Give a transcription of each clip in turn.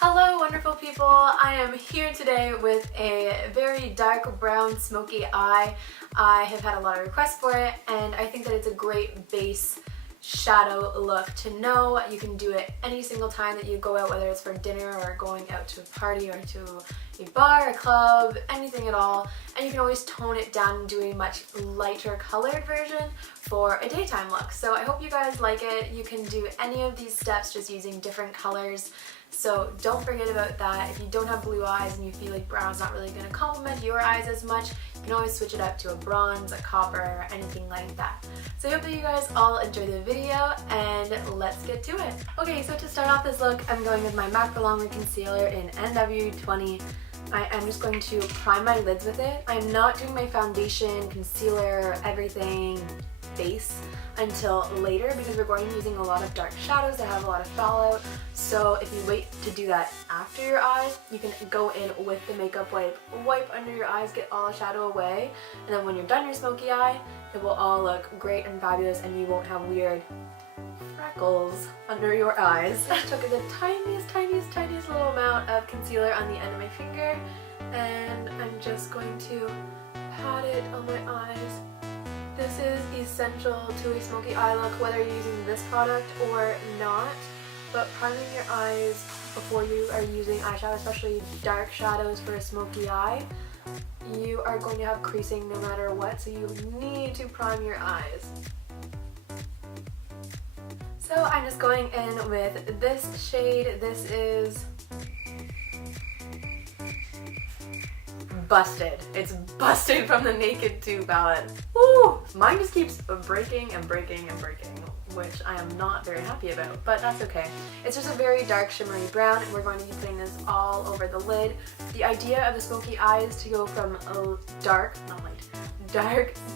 Hello wonderful people, I am here today with a very dark brown smoky eye. I have had a lot of requests for it and I think that it's a great base shadow look to know. You can do it any single time that you go out, whether it's for dinner or going out to a party or to a bar, a club, anything at all, and you can always tone it down and do a much lighter colored version for a daytime look. So I hope you guys like it. You can do any of these steps just using different colors. So don't forget about that. If you don't have blue eyes and you feel like brown's not really going to complement your eyes as much, you can always switch it up to a bronze, a copper, or anything like that. So I hope that you guys all enjoy the video and let's get to it. Okay, so to start off this look, I'm going with my MAC for Longer Concealer in NW20. I am just going to prime my lids with it. I'm not doing my foundation, concealer, everything base until later because we're going to be using a lot of dark shadows that have a lot of fallout. So if you wait to do that after your eyes, you can go in with the makeup wipe under your eyes, get all the shadow away, and then when you're done your smoky eye, it will all look great and fabulous and you won't have weird freckles under your eyes. I took the tiniest little amount of concealer on the end of my finger and I'm just going to pat it on my eyes. This is essential to a smoky eye look, whether you're using this product or not, but priming your eyes before you are using eyeshadow, especially dark shadows for a smoky eye, you are going to have creasing no matter what, so you need to prime your eyes. So I'm just going in with this shade. This is Busted. It's Busted from the Naked 2 palette. Woo! Mine just keeps breaking and breaking and breaking, which I am not very happy about, but that's okay. It's just a very dark shimmery brown and we're going to be putting this all over the lid. The idea of the smoky eye is to go from dark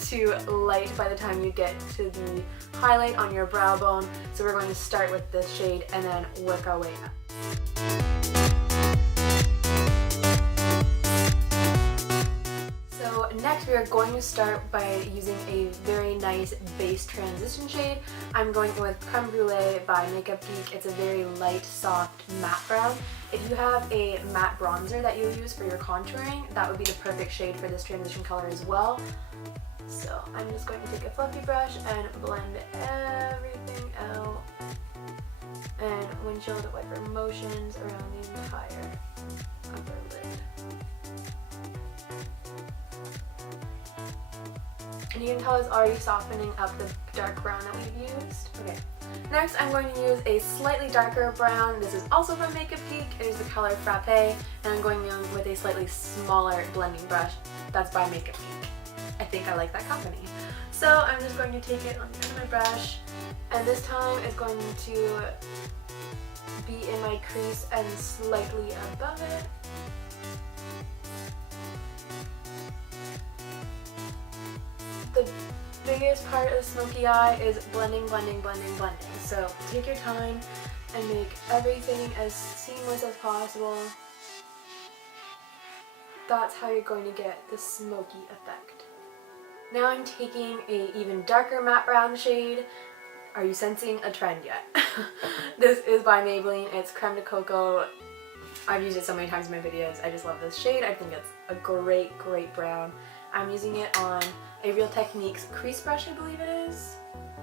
to light by the time you get to the highlight on your brow bone. So we're going to start with this shade and then work our way up. Next, we are going to start by using a very nice base transition shade. I'm going with Creme Brulee by Makeup Geek. It's a very light, soft, matte brown. If you have a matte bronzer that you use for your contouring, that would be the perfect shade for this transition color as well. So I'm just going to take a fluffy brush and blend everything out and windshield wiper motions around the entire upper lid. And you can tell it's already softening up the dark brown that we've used. Okay. Next, I'm going to use a slightly darker brown. This is also from Makeup Geek. It is the color Frappe, and I'm going in with a slightly smaller blending brush. That's by Makeup Geek. I think I like that company. So I'm just going to take it on the end of my brush, and this time it's going to be in my crease and slightly above it. The biggest part of the smoky eye is blending. So take your time and make everything as seamless as possible. That's how you're going to get the smoky effect. Now I'm taking an even darker matte brown shade. Are you sensing a trend yet? This is by Maybelline. It's Creme de Coco. I've used it so many times in my videos. I just love this shade. I think it's a great brown. I'm using it on a Real Techniques crease brush, I believe it is.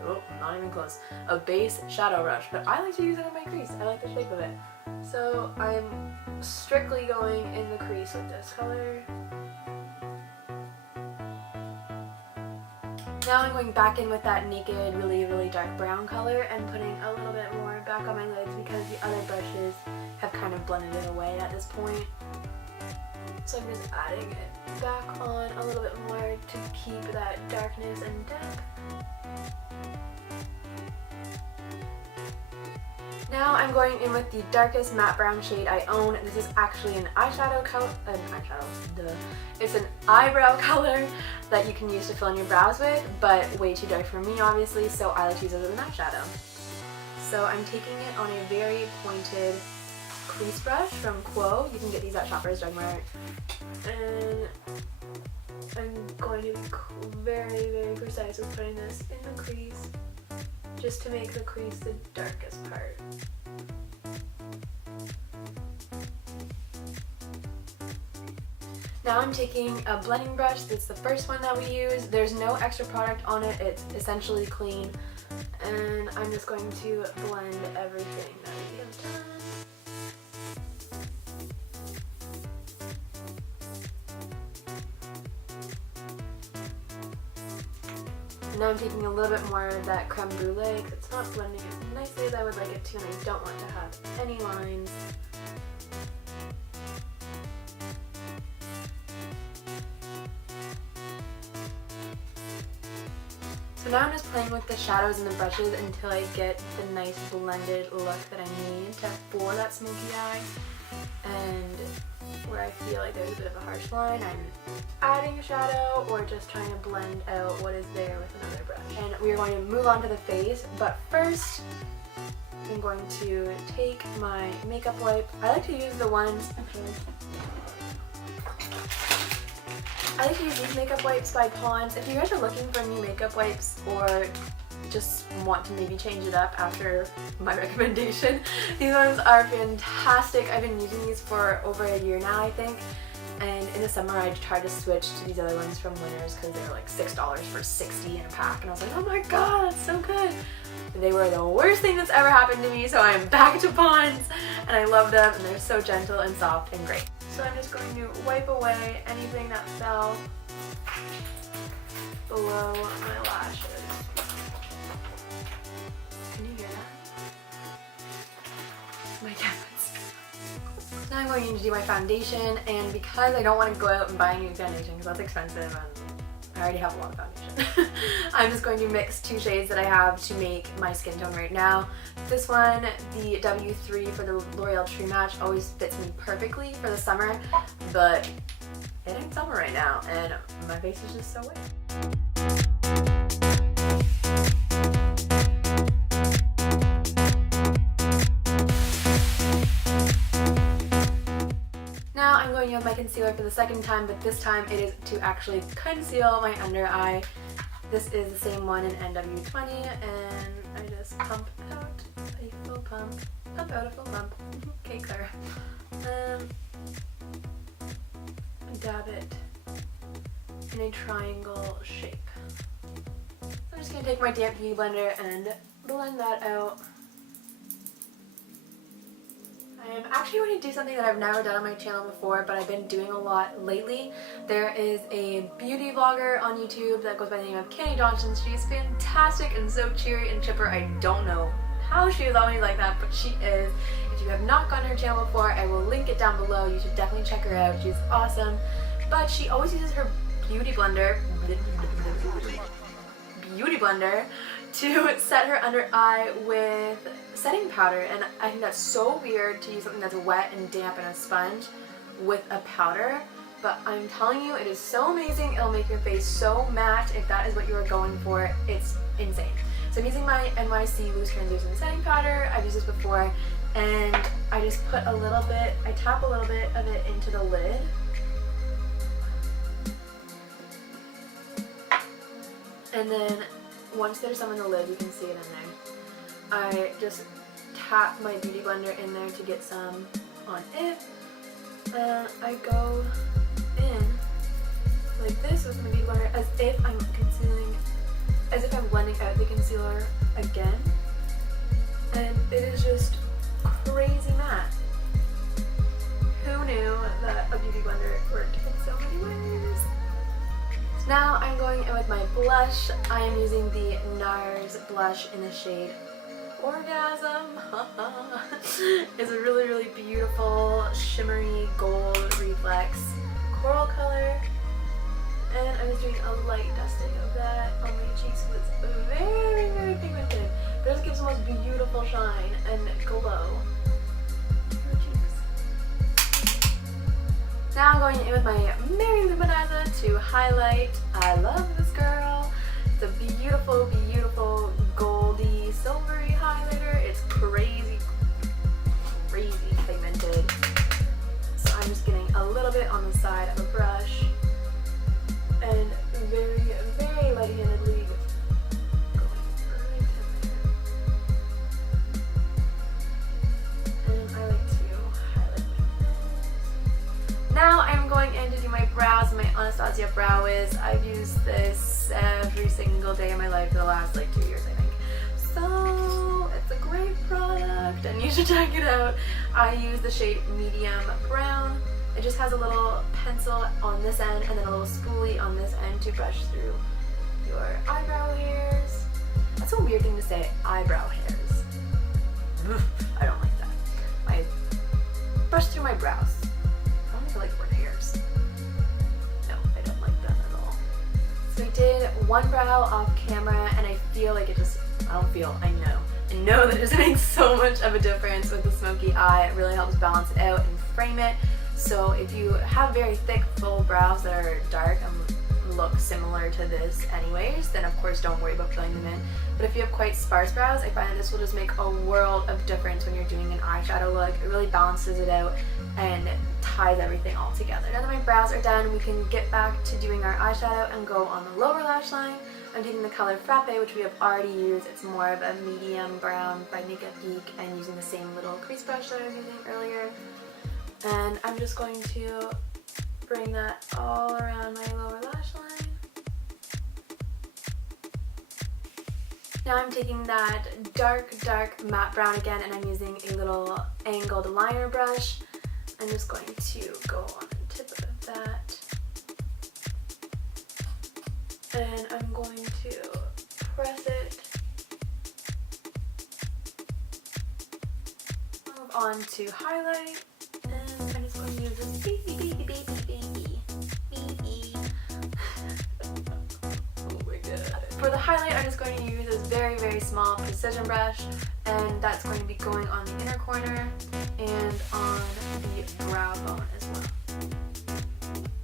Oh, not even close. A base shadow brush, but I like to use it in my crease. I like the shape of it. So I'm strictly going in the crease with this color. Now I'm going back in with that Naked really dark brown color and putting a little bit more back on my lids because the other brushes have kind of blended it away at this point. So I'm just adding it back on a little bit more to keep that darkness and depth. Now I'm going in with the darkest matte brown shade I own. This is actually an eyeshadow color, It's an eyebrow color that you can use to fill in your brows with, but way too dark for me obviously, so I like to use it as an eyeshadow. So I'm taking it on a very pointed crease brush from Quo. You can get these at Shoppers Drug Mart. And I'm going to be very precise with putting this in the crease just to make the crease the darkest part. Now I'm taking a blending brush. That's the first one that we use. There's no extra product on it. It's essentially clean. And I'm just going to blend everything that we have done. And now I'm taking a little bit more of that creme brulee. It's not blending as nicely as I would like it to, and I don't want to have any lines. So now I'm just playing with the shadows and the brushes until I get the nice blended look that I need for that smoky eye. And where I feel like there's a bit of a harsh line, I'm adding a shadow or just trying to blend out what is there with another brush. And we are going to move on to the face, but first I'm going to take my makeup wipe. I like to use the ones, I like to use these makeup wipes by Pond's. If you guys are looking for new makeup wipes or just want to maybe change it up after my recommendation, these ones are fantastic. I've been using these for over a year now, I think. And in the summer I tried to switch to these other ones from Winners because they were like $6 for 60 in a pack. And I was like, oh my god, that's so good. They were the worst thing that's ever happened to me, so I'm back to Pond's and I love them and they're so gentle and soft and great. So I'm just going to wipe away anything that fell below my lashes. Can you hear that? My cats. Now I'm going to do my foundation, and because I don't want to go out and buy a new foundation because that's expensive and I already have a lot of foundation, I'm just going to mix two shades that I have to make my skin tone right now. This one, the W3 for the L'Oreal True Match, always fits me perfectly for the summer, but it ain't summer right now and my face is just so wet. Now I'm going in with my concealer for the second time, but this time it is to actually conceal my under eye. This is the same one in NW20, and I just pump out a full pump, pump out a full pump. Okay, Claire. Dab it in a triangle shape. So I'm just going to take my damp beauty blender and blend that out. I am actually going to do something that I've never done on my channel before, but I've been doing a lot lately. There is a beauty vlogger on YouTube that goes by the name of Kandee Johnson. She's fantastic and so cheery and chipper. I don't know how she is always like that, but she is. If you have not gone to her channel before, I will link it down below. You should definitely check her out. She's awesome. But she always uses her beauty blender to set her under eye with setting powder, and I think that's so weird to use something that's wet and damp and a sponge with a powder, but I'm telling you, it is so amazing. It'll make your face so matte. If that is what you are going for, it's insane. So I'm using my NYC Loose Translucent Setting Powder. I've used this before, and I just put a little bit, I tap a little bit of it into the lid. And then once there's some in the lid, you can see it in there. I just tap my beauty blender in there to get some on it. I go in like this with my beauty blender as if I'm concealing, as if I'm blending out the concealer again. And it is just crazy matte. Who knew that a beauty blender worked in so many ways? Now I'm going in with my blush. I am using the NARS blush in the shade Orgasm. It's a really, really beautiful shimmery gold reflex coral color. And I'm just doing a light dusting of that on my cheeks because it's very, very pigmented. But it just gives the most beautiful shine and glow. Now I'm going in with my Mary Lou Bonanza to highlight. I love this girl. It's a beautiful, beautiful goldy, silvery highlighter. It's crazy, crazy pigmented. So I'm just getting a little bit on the side of a brush and very, very light-handedly going right in there. And I like to highlight like this. Now I'm going in to do my brows, my Anastasia Brow Wiz. I've used this every single day of my life for the last like 2 years, I think. So it's a great product and you should check it out. I use the shade Medium Brown. It just has a little pencil on this end and then a little spoolie on this end to brush through your eyebrow hairs. That's a weird thing to say, eyebrow hairs. I don't like that. I brush through my brows. I don't even like the word hairs. No, I don't like that at all. So I did one brow off camera and I feel like it just, I don't feel, I know. I know that it just makes so much of a difference with the Smokey Eye. It really helps balance it out and frame it. So if you have very thick, full brows that are dark and look similar to this anyways, then of course don't worry about filling them in. But if you have quite sparse brows, I find that this will just make a world of difference when you're doing an eyeshadow look. It really balances it out and ties everything all together. Now that my brows are done, we can get back to doing our eyeshadow and go on the lower lash line. I'm taking the color Frappe, which we have already used. It's more of a medium brown by Makeup Geek, and using the same little crease brush that I was using earlier. And I'm just going to bring that all around my lower lash line. Now I'm taking that dark matte brown again, and I'm using a little angled liner brush. I'm just going to go on the tip of that. And I'm going to press it. Move on to highlight. And I'm just going to use this baby. Oh my god. For the highlight, I'm just going to use this very small precision brush, and that's going to be going on the inner corner and on the brow bone as well.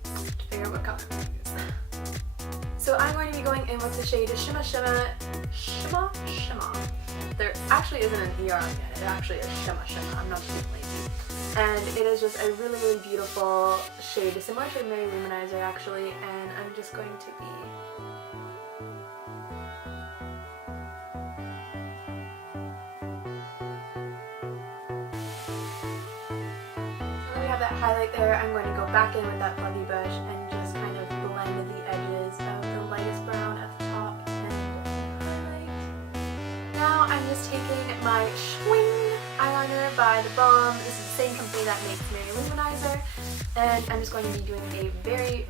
To figure out what color I'm going to use. So I'm going to be going in with the shade Shimma Shimma. There actually isn't an ER on it. It actually is Shimma Shimma. I'm not just being lazy. And it is just a really beautiful shade, similar to a Mary Luminizer actually, and I'm just going to be that highlight there. I'm going to go back in with that fluffy brush and just kind of blend the edges of the lightest brown at the top and highlight. Now I'm just taking my Schwing eyeliner by The Balm. This is the same company that makes Mary Luminizer, and I'm just going to be doing a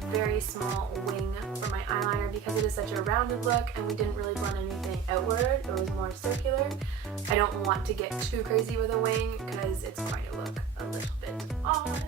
very small wing for my eyeliner because it is such a rounded look and we didn't really blend anything outward. It was more circular. I don't want to get too crazy with a wing because it's going to look a little bit odd.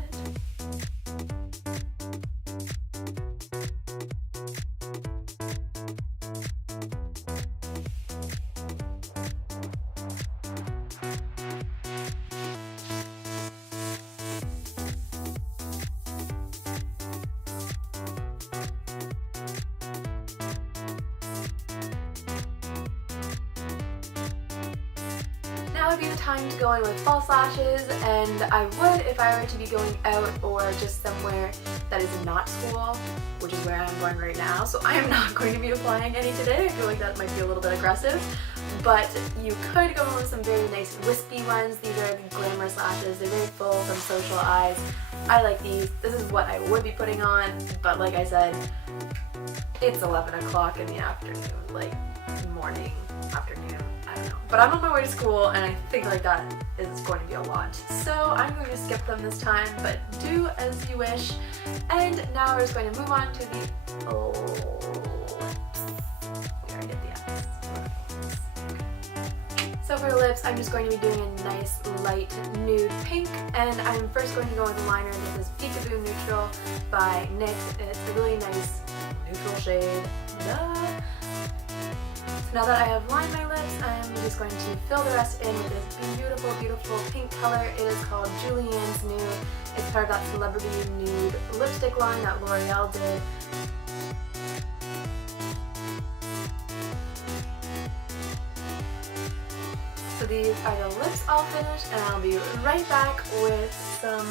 Now would be the time to go in with false lashes, and I would if I were to be going out or just somewhere that is not school, which is where I'm going right now, so I am not going to be applying any today. I feel like that might be a little bit aggressive, but you could go in with some very nice wispy ones. These are the glamorous lashes. They're very full from Social Eyes. I like these. This is what I would be putting on, but like I said, it's 11 o'clock in the afternoon, like morning, afternoon, I don't know. But I'm on my way to school and I think like that is going to be a lot. So I'm going to skip them this time, but do as you wish. And now we're just going to move on to the lips. We already did the eyes. So for the lips, I'm just going to be doing a nice light nude pink, and I'm first going to go with a liner. This is Peekaboo Neutral by NYX. It's a really nice neutral shade. So now that I have lined my lips, I'm just going to fill the rest in with this beautiful pink color. It is called Julianne's Nude. It's part of that Celebrity Nude lipstick line that L'Oreal did. So these are the lips all finished, and I'll be right back with some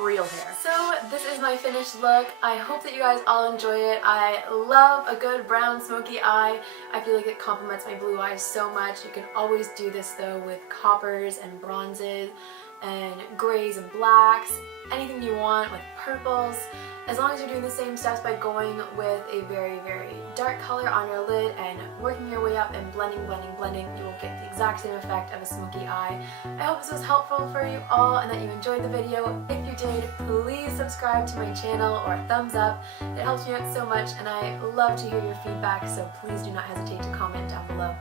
real hair. So this is my finished look. I hope that you guys all enjoy it. I love a good brown smoky eye. I feel like it complements my blue eyes so much. You can always do this though with coppers and bronzes and grays and blacks, anything you want with purples. As long as you're doing the same steps by going with a very, very dark color on your lid and working your way up and blending, you will get the exact same effect of a smoky eye. I hope this was helpful for you all and that you enjoyed the video. If you did, please subscribe to my channel or a thumbs up. It helps me out so much and I love to hear your feedback, so please do not hesitate to comment down below.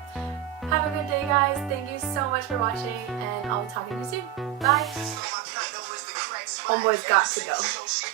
Have a good day, guys. Thank you so much for watching and I'll be talking to you soon. Bye! Homeboy's got to go.